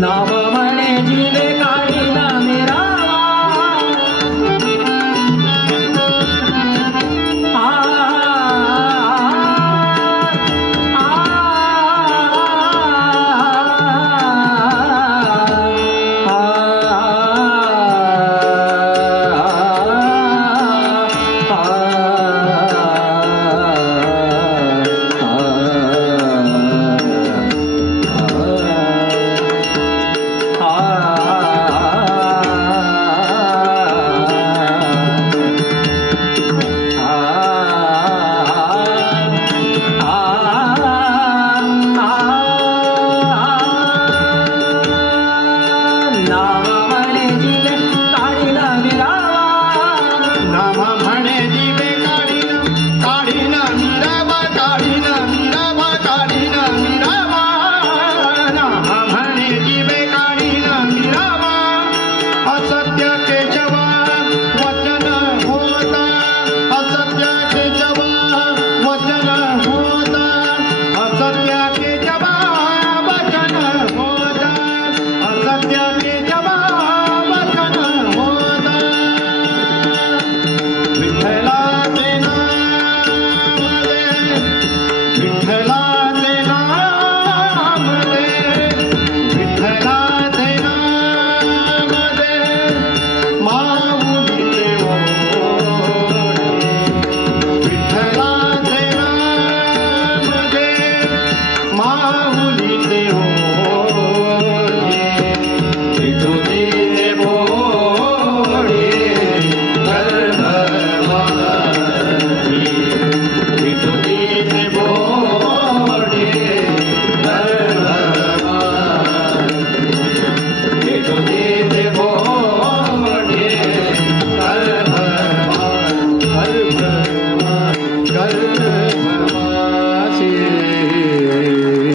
那么